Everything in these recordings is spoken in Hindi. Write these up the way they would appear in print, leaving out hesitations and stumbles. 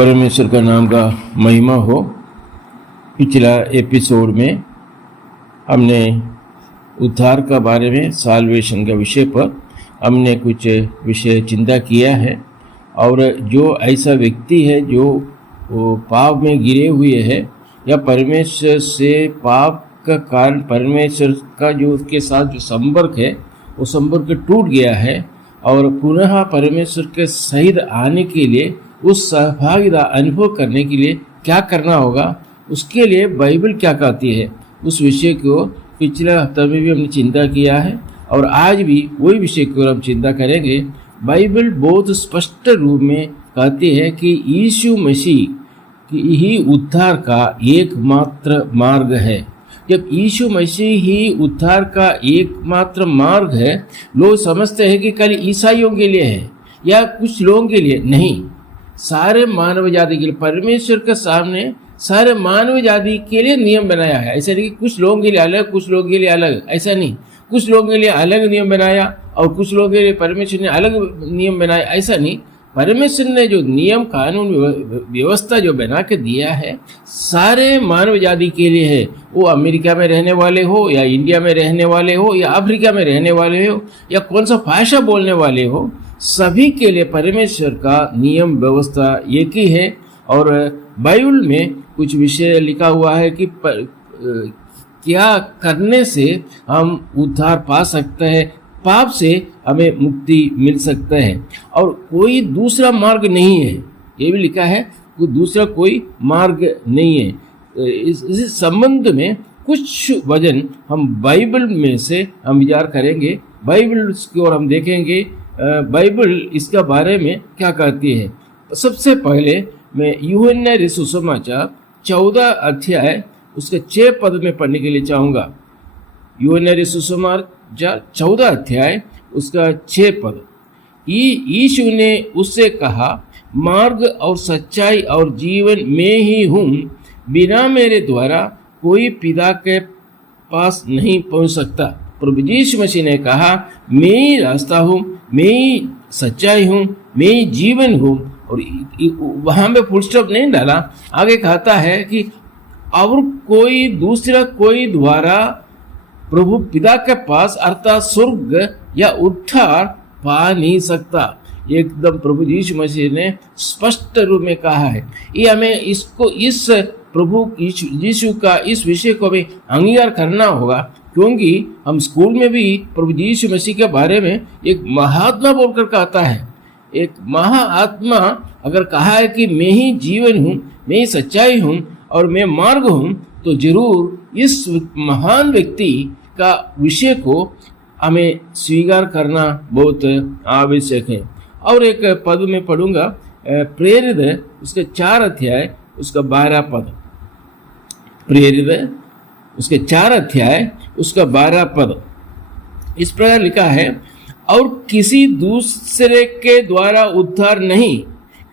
परमेश्वर का नाम का महिमा हो। पिछला एपिसोड में हमने उद्धार का बारे में, साल्वेशन का विषय पर हमने कुछ विषय चिंता किया है। और जो ऐसा व्यक्ति है जो पाप में गिरे हुए है या परमेश्वर से पाप का कारण परमेश्वर का जो उसके साथ जो संपर्क है वो संपर्क टूट गया है और पुनः परमेश्वर के सहित आने के लिए, उस सहभागिता अनुभव करने के लिए क्या करना होगा, उसके लिए बाइबल क्या कहती है, उस विषय को पिछले हफ्ते में भी हमने चिंता किया है और आज भी वही विषय को हम चिंता करेंगे। बाइबल बहुत स्पष्ट रूप में कहती है कि यीशु मसीह ही उद्धार का एकमात्र मार्ग है। जब यीशु मसीह ही उद्धार का एकमात्र मार्ग है, लोग समझते हैं कि खाली ईसाइयों के लिए है या कुछ लोगों के लिए नहीं, सारे मानव जाति के लिए परमेश्वर के सामने सारे मानव जाति के लिए नियम बनाया है। ऐसा नहीं कि कुछ लोगों के लिए अलग, कुछ लोगों के लिए अलग, ऐसा नहीं। कुछ लोगों के लिए अलग नियम बनाया और कुछ लोगों के लिए परमेश्वर ने अलग नियम बनाया, ऐसा नहीं। परमेश्वर ने जो नियम कानून व्यवस्था जो बना के दिया है सारे मानव जाति के लिए है। वो अमेरिका में रहने वाले हो या इंडिया में रहने वाले हो या अफ्रीका में रहने वाले हो या कौन सा भाषा बोलने वाले हो, सभी के लिए परमेश्वर का नियम व्यवस्था एक ही है। और बाइबल में कुछ विषय लिखा हुआ है कि क्या करने से हम उद्धार पा सकते हैं, पाप से हमें मुक्ति मिल सकता है और कोई दूसरा मार्ग नहीं है। ये भी लिखा है कि दूसरा कोई मार्ग नहीं है। इस संबंध में कुछ वचन हम बाइबल में से हम विचार करेंगे, बाइबल की ओर हम देखेंगे बाइबल इसका बारे में क्या कहती है। सबसे पहले मैं यूहन्ना रचित सुसमाचार 14 अध्याय उसके 6 पद में पढ़ने के लिए चाहूँगा। यूहन्ना रचित सुसमाचार 14 अध्याय उसका 6 पद। यीशु ने उससे कहा, मार्ग और सच्चाई और जीवन मैं ही हूँ, बिना मेरे द्वारा कोई पिता के पास नहीं पहुँच सकता। प्रभु यीशु मसीह ने कहा, मैं ही रास्ता हूँ, मैं ही सच्चाई हूँ, मैं ही जीवन हूँ। और वहाँ पे फुल स्टॉप नहीं डाला, आगे कहता है कि और कोई दूसरा कोई द्वारा प्रभु पिता के पास अर्थात स्वर्ग या उद्धार पा नहीं सकता। एकदम प्रभु यीशु मसीह ने स्पष्ट रूप में कहा है। ये हमें इसको, इस प्रभु यीशु का इस विषय को भी अंगीकार करना होगा, क्योंकि हम स्कूल में भी प्रभु यीशु मसीह के बारे में एक महात्मा बोलकर कहता है। एक महात्मा अगर कहा है कि मैं ही जीवन हूँ, मैं ही सच्चाई हूँ और मैं मार्ग हूँ, तो जरूर इस महान व्यक्ति का विषय को हमें स्वीकार करना बहुत आवश्यक है। और एक पद में पढ़ूंगा, प्रेरित उसके 4 अध्याय उसका 12 पद। प्रेरित उसके 4 अध्याय उसका 12 पद इस प्रकार लिखा है, और किसी दूसरे के द्वारा उद्धार नहीं,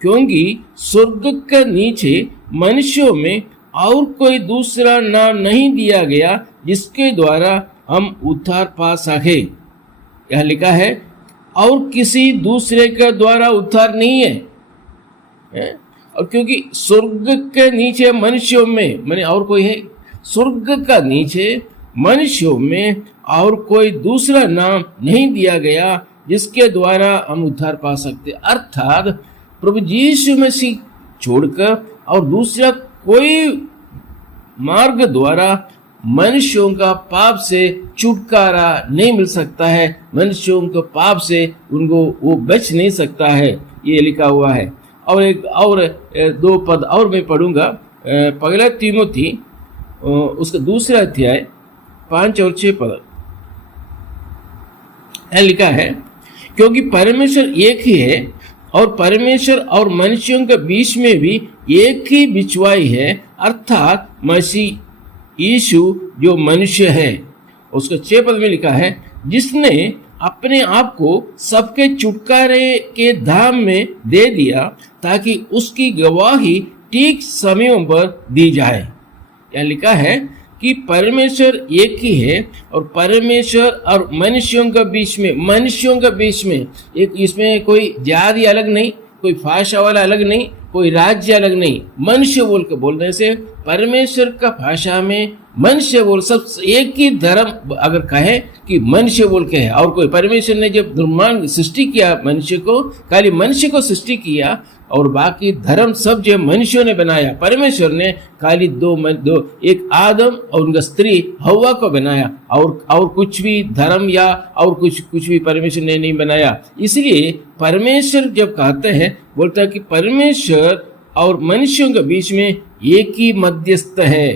क्योंकि स्वर्ग के नीचे मनुष्यों में और कोई दूसरा नाम नहीं दिया गया जिसके द्वारा हम उद्धार पा सके। यह लिखा है, और किसी दूसरे के द्वारा उद्धार नहीं है। और क्योंकि स्वर्ग के नीचे मनुष्यों में, माने और कोई है, स्वर्ग का नीचे मनुष्यों में और कोई दूसरा नाम नहीं दिया गया जिसके द्वारा हम उद्धार पा सकते। अर्थात प्रभु यीशु मसीह छोड़कर और दूसरा कोई मार्ग द्वारा मनुष्यों का पाप से छुटकारा नहीं मिल सकता है, मनुष्यों को पाप से उनको वो बच नहीं सकता है, ये लिखा हुआ है। और एक और 2 पद और मैं पढ़ूंगा, पहला तीमुथी उसका 2 अध्याय 5 और 6 पद लिखा है, क्योंकि परमेश्वर एक ही है और परमेश्वर और मनुष्यों के बीच में भी एक ही बिचवाई है, अर्थात मसीह यीशु जो मनुष्य है। उसके 6 पद में लिखा है, जिसने अपने आप को सबके छुटकारे के धाम में दे दिया ताकि उसकी गवाही ठीक समयों पर दी जाए। यह लिखा है कि परमेश्वर एक ही है और परमेश्वर और मनुष्यों के बीच में एक, इसमें कोई जाति अलग नहीं, कोई भाषा वाला अलग नहीं, कोई राज्य अलग नहीं, मनुष्य बोल के बोलने से परमेश्वर का भाषा में मनुष्य बोल सब एक ही धर्म अगर कहे कि मनुष्य बोल के है। और कोई परमेश्वर ने जब ब्रह्मांड सृष्टि किया मनुष्य को, खाली मनुष्य को सृष्टि किया और बाकी धर्म सब जो मनुष्यों ने बनाया। परमेश्वर ने खाली दो एक आदम और उनका स्त्री हव्वा को बनाया और कुछ भी धर्म या और कुछ भी परमेश्वर ने नहीं बनाया। इसलिए परमेश्वर जब कहते हैं बोलता है कि परमेश्वर और मनुष्यों के बीच में एक ही मध्यस्थ है,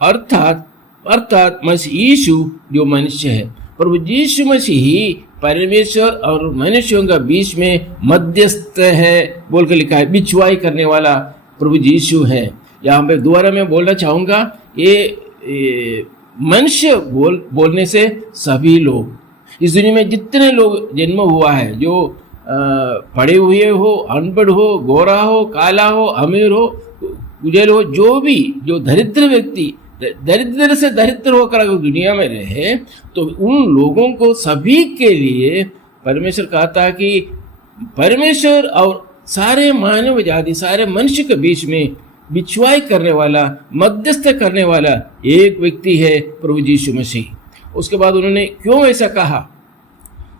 अर्थात मसीह यीशु जो मनुष्य है। प्रभु यीशु मसीह ही परमेश्वर और मनुष्यों के बीच में मध्यस्थ है बोल के लिखा है। बिछुआई करने वाला प्रभु यीशु है। यहाँ पे दोबारा मैं बोलना चाहूँगा, ये मनुष्य बोलने से सभी लोग इस दुनिया में जितने लोग जन्म हुआ है, जो पढ़े हुए हो, अनपढ़ हो, गोरा हो, काला हो, अमीर हो, उजल हो, जो दरिद्र व्यक्ति दरिद्र से दरिद्र होकर अगर दुनिया में रहे तो उन लोगों को सभी के लिए परमेश्वर कहता है कि परमेश्वर और सारे मानव जाति सारे मनुष्य के बीच में बिछुआई करने वाला, मध्यस्थ करने वाला एक व्यक्ति है प्रभु यीशु मसीह। उसके बाद उन्होंने क्यों ऐसा कहा,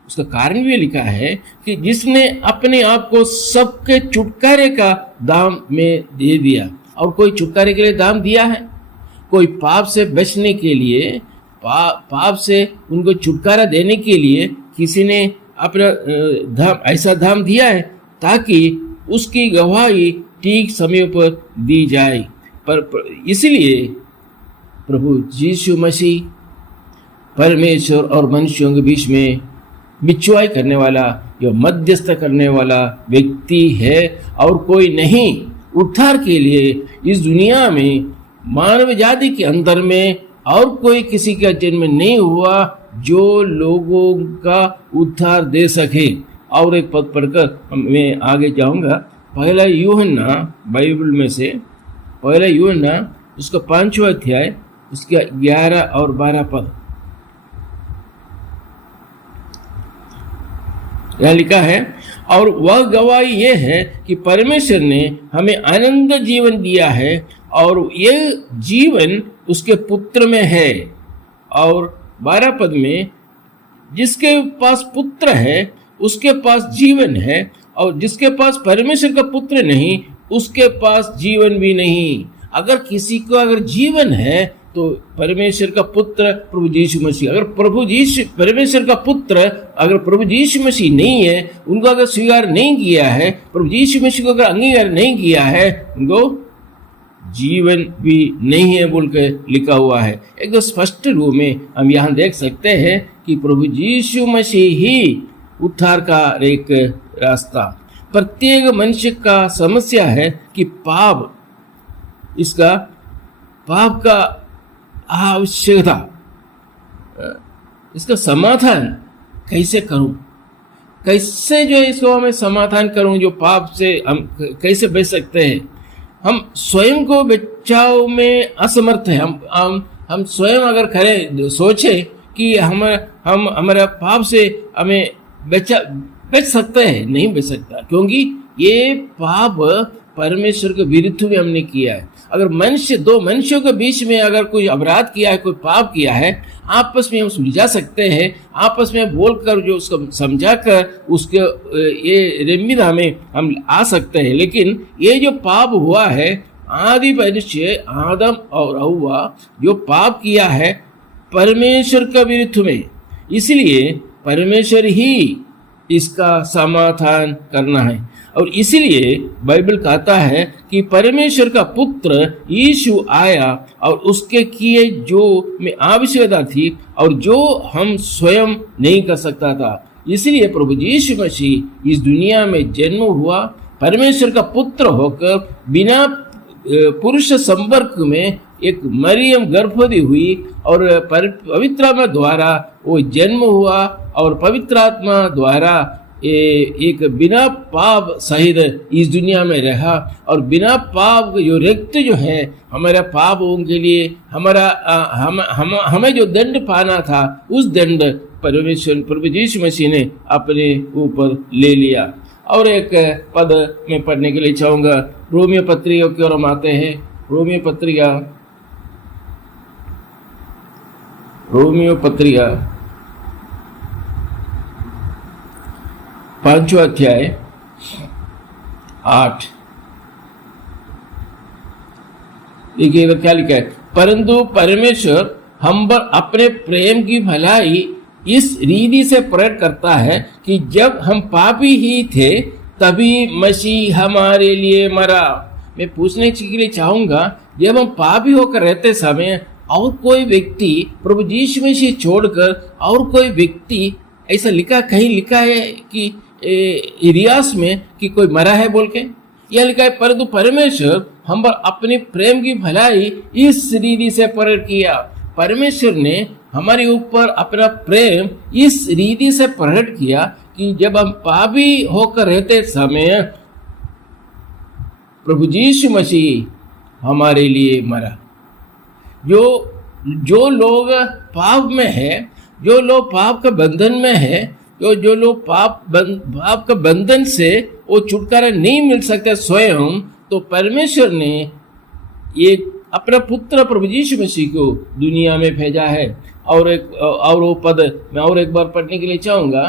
उसका कारण भी लिखा है कि जिसने अपने आप को सबके छुटकारे का दाम में दे दिया। और कोई छुटकारे के लिए दाम दिया है, कोई पाप से बचने के लिए, पाप से उनको छुटकारा देने के लिए किसी ने अपना ऐसा दाम दिया है ताकि उसकी गवाही ठीक समय पर दी जाए। पर इसलिए प्रभु यीशु मसीह परमेश्वर और मनुष्यों के बीच में बिछुआई करने वाला, जो मध्यस्थ करने वाला व्यक्ति है और कोई नहीं। उद्धार के लिए इस दुनिया में मानव जाति के अंदर में और कोई किसी का जन्म नहीं हुआ जो लोगों का उद्धार दे सके। और एक पद पढ़कर मैं आगे जाऊंगा। पहला यूहन्ना बाइबल में से पहला यूहन्ना उसका 5वां अध्याय उसका 11 और 12 पद यहाँ लिखा है, और वह गवाही ये है कि परमेश्वर ने हमें आनंद जीवन दिया है और ये जीवन उसके पुत्र में है। और 12 पद में, जिसके पास पुत्र है उसके पास जीवन है और जिसके पास परमेश्वर का पुत्र नहीं उसके पास जीवन भी नहीं। अगर किसी को अगर जीवन है तो परमेश्वर का पुत्र प्रभु यीशु मसीह। अगर परमेश्वर का पुत्र अगर प्रभु यीशु मसीह नहीं है, उनको अगर स्वीकार नहीं किया है, प्रभु यीशु मसीह को अगर अंगीकार नहीं किया है, उनको जीवन भी नहीं है बोल के लिखा हुआ है। एकदम स्पष्ट रूप में हम यहाँ देख सकते हैं कि प्रभु यीशु मसीह ही उद्धार का एक रास्ता। प्रत्येक मनुष्य का समस्या है कि पाप का आवश्यकता, इसका समाधान कैसे करूं, कैसे जो इसको हमें समाधान करूं, जो पाप से हम कैसे बच सकते हैं। हम स्वयं को बचाव में असमर्थ हैं। हम स्वयं अगर करें, सोचें कि हम हमारे पाप से हमें बच सकते हैं, नहीं बच सकता, क्योंकि ये पाप परमेश्वर के विरुद्ध में हमने किया है। अगर दो मनुष्यों के बीच में अगर कोई अपराध किया है, कोई पाप किया है, आपस में हम सुलझा सकते हैं, आपस में बोलकर जो उसको समझाकर उसके ये रेमिदा में हम आ सकते हैं। लेकिन ये जो पाप हुआ है, आदि मनुष्य आदम और हव्वा जो पाप किया है परमेश्वर के विरुद्ध में, इसलिए परमेश्वर ही इसका समाधान करना है। और इसीलिए बाइबल कहता है कि परमेश्वर का पुत्र यीशु आया और उसके किए जो में आवश्यकता थी और जो हम स्वयं नहीं कर सकता था। इसलिए प्रभु यीशु मसीह इस दुनिया में जन्म हुआ, परमेश्वर का पुत्र होकर बिना पुरुष संपर्क में एक मरियम गर्भवती हुई और पवित्र आत्मा द्वारा वो जन्म हुआ और पवित्र आत्मा द्वारा एक बिना पाप सहित इस दुनिया में रहा। और बिना पाप जो रक्त जो है हमारा पापों के लिए हमें जो दंड पाना था, उस दंड परमेश्वर प्रभु यीशु मसीह ने अपने ऊपर ले लिया। और एक पद में पढ़ने के लिए चाहूँगा। रोमियो पत्रिका की ओर हम आते हैं। रोमियो पत्रिका 5वां अध्याय 8। देखिएगा क्या लिखा है। परंतु परमेश्वर हम पर अपने प्रेम की भलाई इस रीति से प्रकट करता है कि जब हम पापी ही थे तभी मसीह हमारे लिए मरा। मैं पूछने के लिए चाहूँगा, जब हम पापी होकर रहते समय और कोई व्यक्ति प्रभु यीशु मसीह छोड़कर और कोई व्यक्ति, ऐसा कहीं लिखा है कि इतिहास में कि कोई मरा है बोल के? यह लिखा है परंतु परमेश्वर हम पर अपने प्रेम की भलाई इस रीति से प्रकट किया। परमेश्वर ने हमारे ऊपर अपना प्रेम इस रीति से प्रकट किया कि जब हम पापी होकर रहते समय प्रभु यीशु मसीह हमारे लिए मरा। जो लोग पाप में है, जो लोग पाप का बंधन में है, जो लोग पाप का बंधन से वो छुटकारा नहीं मिल सकता स्वयं, तो परमेश्वर ने एक अपना पुत्र प्रभु यीशु मसीह को दुनिया में भेजा है। और वो पद मैं और एक बार पढ़ने के लिए चाहूँगा।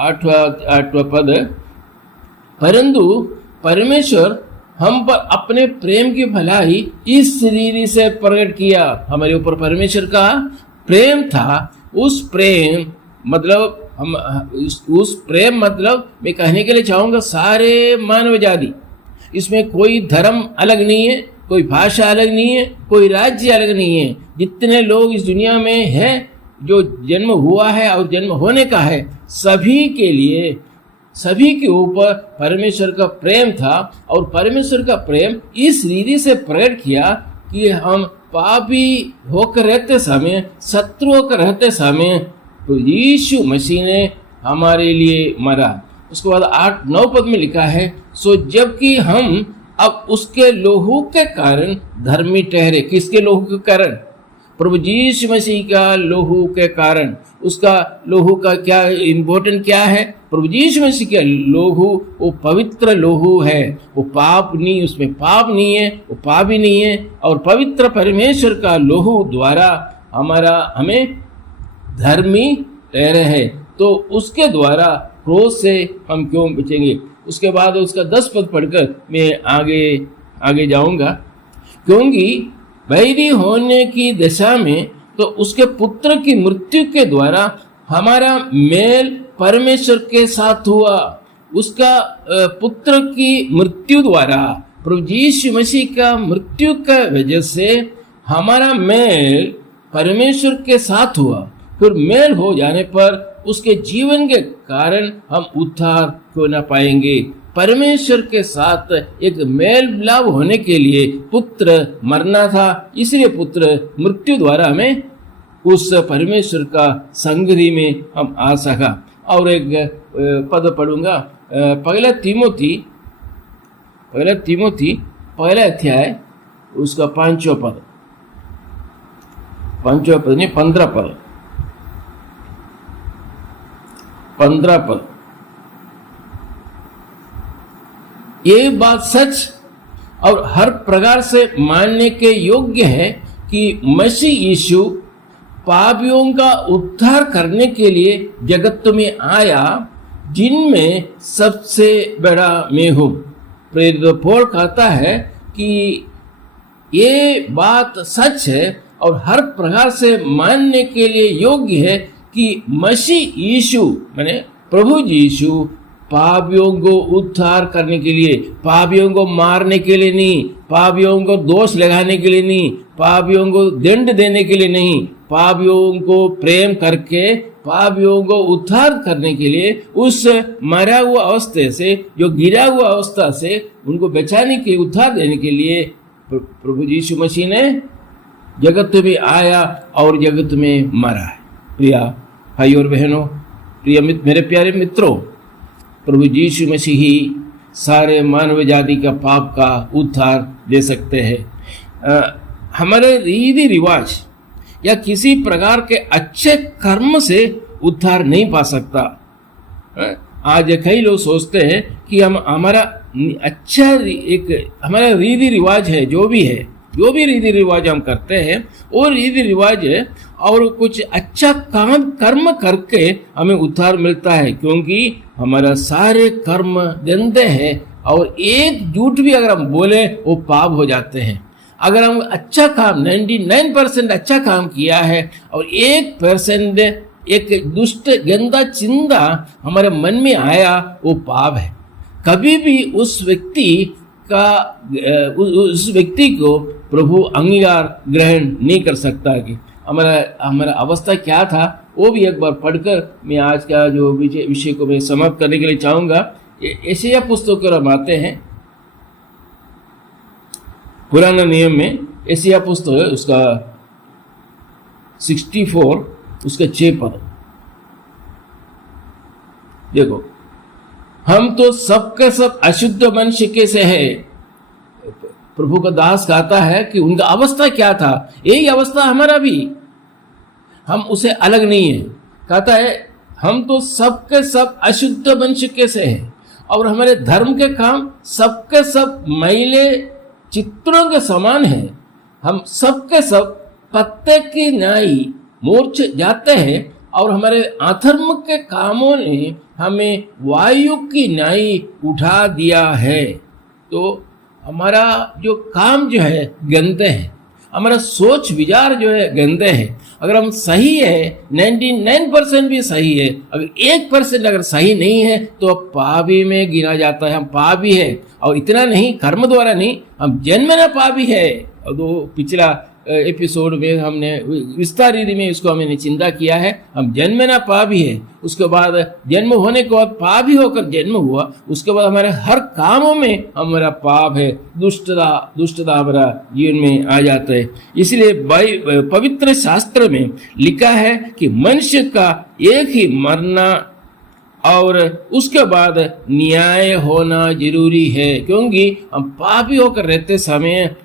8वां पद। परंतु परमेश्वर हम पर अपने प्रेम की भलाई इस रीति से प्रकट किया। हमारे ऊपर परमेश्वर का प्रेम था। उस प्रेम मतलब उस प्रेम मतलब मैं कहने के लिए चाहूँगा सारे मानव जाति। इसमें कोई धर्म अलग नहीं है, कोई भाषा अलग नहीं है, कोई राज्य अलग नहीं है। जितने लोग इस दुनिया में हैं, जो जन्म हुआ है और जन्म होने का है, सभी के लिए, सभी के ऊपर परमेश्वर का प्रेम था। और परमेश्वर का प्रेम इस रीति से प्रकट किया कि हम पापी होकर रहते समय, शत्रु होकर रहते समय, तो यीशु मसीह ने हमारे लिए मरा। उसके बाद 8-9 पद में लिखा है, सो जबकि हम अब उसके लोहू के कारण धर्मी ठहरे। किसके लोहू के कारण? प्रभु यीशु मसीह का लोहू के कारण। उसका लोहू का क्या इम्पोर्टेंट क्या है? प्रभु यीशु मसीह का लोहू वो पवित्र लोहू है। वो पाप नहीं, उसमें पाप नहीं है, वो पाप ही नहीं है। और पवित्र परमेश्वर का लोहू द्वारा हमें धर्मी ठहरे है। तो उसके द्वारा क्रोध से हम क्यों बचेंगे? उसके बाद उसका 10 पद पढ़कर मैं आगे जाऊंगा। क्योंकि वैरी होने की दशा में तो उसके पुत्र की मृत्यु के द्वारा हमारा मेल परमेश्वर के साथ हुआ। उसका पुत्र की मृत्यु द्वारा, प्रभु यीशु मसीह का मृत्यु का वजह से हमारा मेल परमेश्वर के साथ हुआ। फिर मेल हो जाने पर उसके जीवन के कारण हम उद्धार क्यों ना पाएंगे? परमेश्वर के साथ एक मेल मिलाप होने के लिए पुत्र मरना था, इसलिए पुत्र मृत्यु द्वारा हमें उस परमेश्वर का संगति में हम आ सका। और एक पद पढ़ूंगा, पहला तीमोथी पहला अध्याय उसका 5वां पद, 15 पद। ये बात सच और हर प्रकार से मानने के योग्य है कि मसीह यीशु पापियों का उद्धार करने के लिए जगत में आया, जिनमें सबसे बड़ा मैं हूँ। प्रेरित पौल कहता है कि ये बात सच है और हर प्रकार से मानने के लिए योग्य है कि मसीह यीशु माने प्रभु यीशु पापियों को उद्धार करने के लिए, पापियों को मारने के लिए नहीं, पापियों को दोष लगाने के लिए नहीं, पापियों को दंड देने के लिए नहीं, पापियों को प्रेम करके पापियों को उद्धार करने के लिए, उस मरा हुआ अवस्था से, जो गिरा हुआ अवस्था से उनको बचाने के, उद्धार देने के लिए प्रभु यीशु मसीह ने जगत में आया और जगत में मरा है। प्रिया भाई और बहनों, प्रिय मेरे प्यारे मित्रों, प्रभु यीशु मसीह ही सारे मानव जाति का पाप का उद्धार दे सकते हैं। हमारे रीति रिवाज या किसी प्रकार के अच्छे कर्म से उद्धार नहीं पा सकता। आज कई लोग सोचते हैं कि हम हमारा अच्छा एक हमारा रीति रिवाज है, जो भी रीति रिवाज हम करते हैं वो रीति रिवाज है, और कुछ अच्छा काम कर्म करके हमें उद्धार मिलता है, क्योंकि हमारा सारे कर्म गंदे हैं और एक झूठ भी अगर हम बोले वो पाप हो जाते हैं। अगर हम अच्छा काम 99% अच्छा काम किया है और 1% एक दुष्ट गंदा चिंता हमारे मन में आया, वो पाप है। कभी भी उस व्यक्ति को प्रभु अंगीकार ग्रहण नहीं कर सकता। कि हमारा अवस्था क्या था वो भी एक बार पढ़कर मैं आज का जो विषय को मैं समाप्त करने के लिए चाहूँगा। यशायाह पुस्तक पर हम आते हैं, पुराना नियम में यशायाह पुस्तक है, उसका 64 उसका 6 पद। देखो, हम तो सबके सब अशुद्ध मनुष्य के से है। प्रभु का दास कहता है कि उनका अवस्था क्या था, यही अवस्था हमारा भी, हम उसे अलग नहीं है। कहता है हम तो सबके सब अशुद्ध मनुष्य के से है और हमारे धर्म के काम सबके सब मैले चित्रों के समान है। हम सबके सब पत्ते की नाई मूर्छ जाते हैं और हमारे अधर्म के कामों ने हमें वायु की नाई उठा दिया है। तो हमारा जो काम जो है गंदे है, हमारा सोच विचार जो है गंदे है। अगर हम सही है 99% भी सही है, अगर 1% अगर सही नहीं है तो पापी में गिना जाता है, हम पापी है। और इतना नहीं, कर्म द्वारा नहीं, हम जन्म न पापी है। और तो पिछला एपिसोड में हमने विस्तार रीति में इसको हमने चिंता किया है, हम जन्म ना पापी है। उसके बाद जन्म होने के बाद पापी होकर जन्म हुआ, उसके बाद हमारे हर कामों में हमारा पाप है, दुष्टता हमारा जीवन में आ जाता है। इसलिए पवित्र शास्त्र में लिखा है कि मनुष्य का एक ही मरना और उसके बाद न्याय होना जरूरी है, क्योंकि हम पापी होकर रहते समय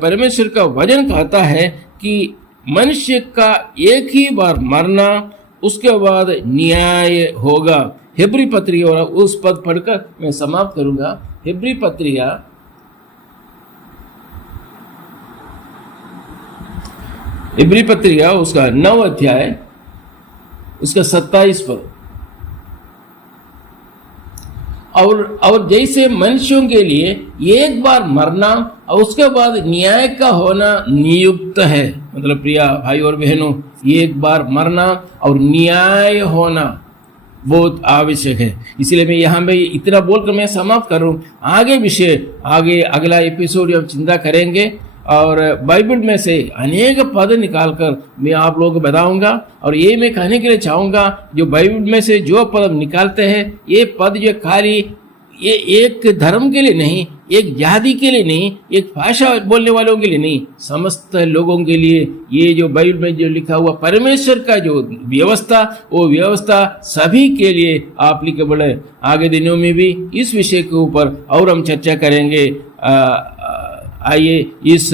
परमेश्वर का वचन कहता है कि मनुष्य का एक ही बार मरना, उसके बाद न्याय होगा। हिब्री पत्री, और उस पद पढ़कर मैं समाप्त करूंगा। हिब्री पत्रिया उसका 9 अध्याय उसका 27 पद। और जैसे मनुष्यों के लिए एक बार मरना और उसके बाद न्याय का होना नियुक्त है, मतलब प्रिय भाई और बहनों, एक बार मरना और न्याय होना बहुत आवश्यक है। इसलिए मैं यहाँ पे इतना बोलकर मैं समाप्त कर रहा हूँ। आगे अगला एपिसोड हम चिंता करेंगे और बाइबल में से अनेक पद निकालकर मैं आप लोगों को बताऊंगा। और ये मैं कहने के लिए चाहूँगा, जो बाइबल में से जो पद हम निकालते हैं, ये पद जो खाली ये एक धर्म के लिए नहीं, एक जाति के लिए नहीं, एक भाषा बोलने वालों के लिए नहीं, समस्त लोगों के लिए ये जो बाइबल में जो लिखा हुआ परमेश्वर का जो व्यवस्था, वो व्यवस्था सभी के लिए एप्लीकेबल है। आगे दिनों में भी इस विषय के ऊपर और हम चर्चा करेंगे। आइए इस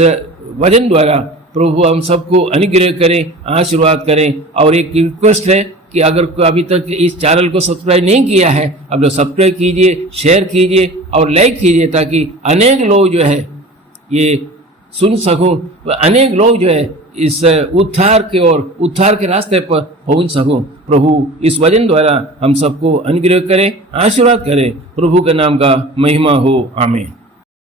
वचन द्वारा प्रभु हम सबको अनुग्रह करें, आशीर्वाद करें। और एक रिक्वेस्ट है कि अगर कोई अभी तक इस चैनल को सब्सक्राइब नहीं किया है, अब लोग सब्सक्राइब कीजिए, शेयर कीजिए और लाइक कीजिए, ताकि अनेक लोग जो है ये सुन सकूं, अनेक लोग जो है इस उद्धार के रास्ते पर पहुंच सकूं। प्रभु इस वचन द्वारा हम सबको अनुग्रह करें, आशीर्वाद करें। प्रभु के नाम का महिमा हो, आमीन।